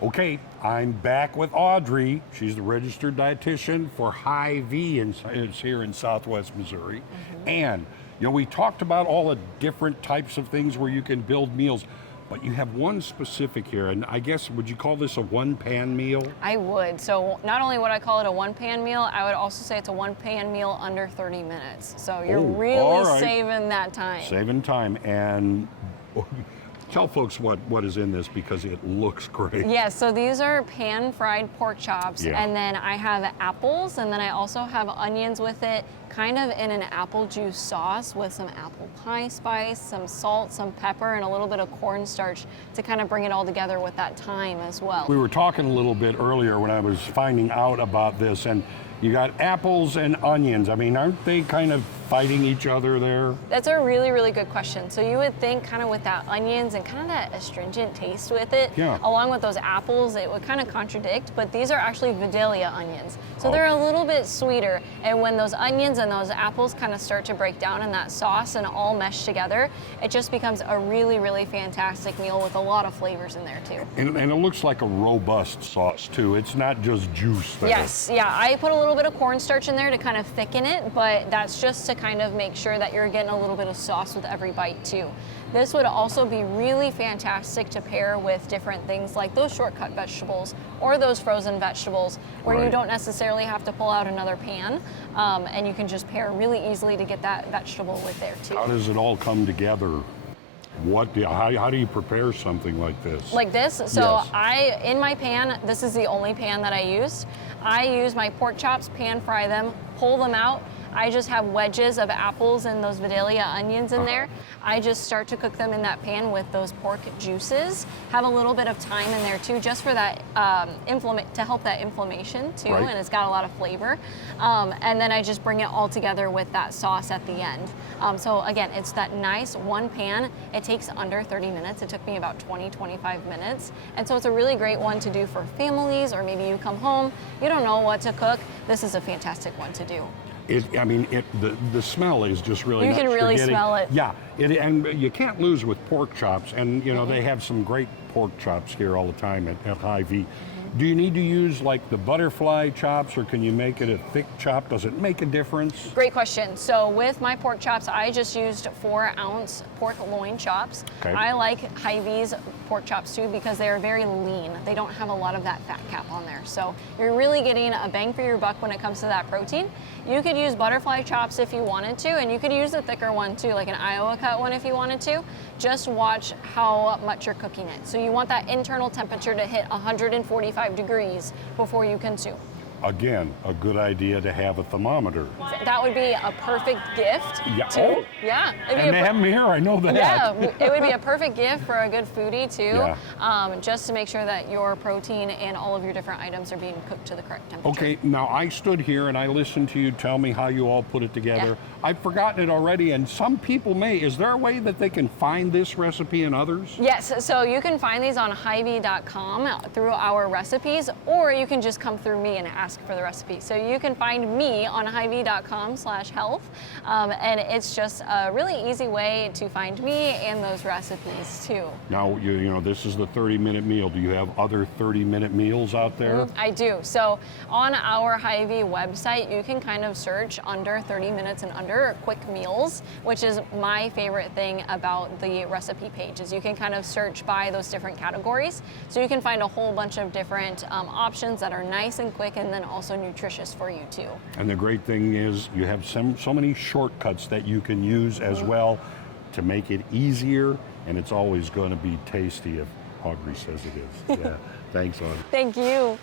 Okay, I'm back with Audrey. She's the registered dietitian for Hy-Vee, and it's here in Southwest Missouri. And we talked about all the different types of things where you can build meals, but you have one specific here, and I guess, would you call this a one-pan meal? I would. So not only would I call it a one-pan meal, I would also say it's a one-pan meal under 30 minutes. So you're really saving that time. Saving time. And tell folks what is in this, because it looks great. Yeah, so these are pan-fried pork chops, and then I have apples, and then I also have onions with it, kind of in an apple juice sauce with some apple pie spice, some salt, some pepper, and a little bit of cornstarch to kind of bring it all together with that thyme as well. We were talking a little bit earlier when I was finding out about this, and you got apples and onions. I mean, aren't they kind of fighting each other there? That's a really, really good question. So you would think kind of with that onions and kind of that astringent taste with it, along with those apples, it would kind of contradict, but these are actually Vidalia onions. So they're a little bit sweeter, and when those onions and those apples kind of start to break down in that sauce and all mesh together, it just becomes a really, really fantastic meal with a lot of flavors in there too. And it looks like a robust sauce too. It's not just juice there. Yes, yeah, I put a little bit of cornstarch in there to kind of thicken it, but that's just to kind of make sure that you're getting a little bit of sauce with every bite too. This would also be really fantastic to pair with different things like those shortcut vegetables or those frozen vegetables where you don't necessarily have to pull out another pan, and you can just pair really easily to get that vegetable with there too. How does it all come together? How do you prepare something like this? Like this? So in my pan, this is the only pan that I used. I use my pork chops, pan fry them, pull them out. I just have wedges of apples and those Vidalia onions in there. I just start to cook them in that pan with those pork juices. Have a little bit of thyme in there too, just for that to help that inflammation too, and it's got a lot of flavor. And then I just bring it all together with that sauce at the end. So again, it's that nice one pan. It takes under 30 minutes. It took me about 20-25 minutes. And so it's a really great one to do for families, or maybe you come home, you don't know what to cook. This is a fantastic one to do. The smell is just really nice. You can really smell it. Yeah, and you can't lose with pork chops, and they have some great pork chops here all the time at Hy-Vee. Do you need to use like the butterfly chops, or can you make it a thick chop? Does it make a difference? Great question. So with my pork chops, I just used 4-ounce pork loin chops. I like Hy-Vee's pork chops too because they are very lean. They don't have a lot of that fat cap on there. So you're really getting a bang for your buck when it comes to that protein. You could use butterfly chops if you wanted to, and you could use a thicker one too, like an Iowa cut one if you wanted to. Just watch how much you're cooking it. So you want that internal temperature to hit 145 degrees before you consume. Again, a good idea to have a thermometer. That would be a perfect gift. Yeah. Yeah. And they have them here, I know that. Yeah, it would be a perfect gift for a good foodie too. Just to make sure that your protein and all of your different items are being cooked to the correct temperature. Okay, now I stood here and I listened to you tell me how you all put it together. I've forgotten it already, and some people may. Is there a way that they can find this recipe and others? Yes, so you can find these on Hy-Vee.com through our recipes, or you can just come through me and ask for the recipe. So you can find me on Hy-Vee.com/health, and it's just a really easy way to find me and those recipes too. Now, this is the 30-minute meal. Do you have other 30-minute meals out there? I do. So on our Hy-Vee website, you can kind of search under 30 minutes and under quick meals, which is my favorite thing about the recipe page, is you can kind of search by those different categories. So you can find a whole bunch of different options that are nice and quick, and then also nutritious for you too. And the great thing is you have so many shortcuts that you can use as well to make it easier, and it's always going to be tasty if Audrey says it is. Yeah. Thanks, Audrey. Thank you.